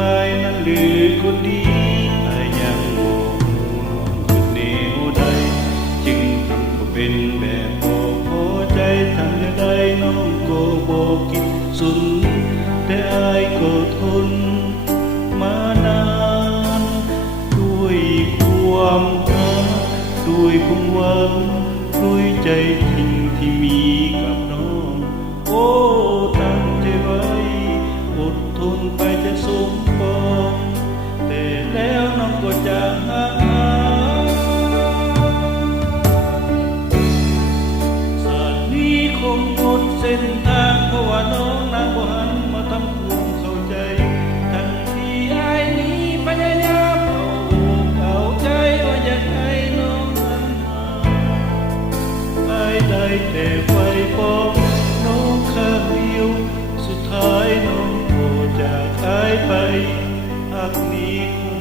ตายนั้นหรือคนดีอายยังบ่ฮู้น้องคนแนวใดจึงทำบ่เป็นแบบบ่พอใจทำอย่างใดน้องก็บ่คิดสุนแต่อายก็ทนมานานด้วยความรักด้วยความหวังด้วยใจจริงที่มีกับน้องโอ้ตั้งใจไว้อดทนไปจะสมปองแต่แล้วน้องก็จะหาสายนี้คงหมดเส้นทางเพราะว่าน้องนางบ่หันมาทำความเข้าใจทั้งที่อายนี้พยายามเข้าใจว่าอยากให้น้องหันมาอายได้แต่ไฟปองน้องข้างเดียวสุดท้ายน้องก็จากอายไปหากนี้คง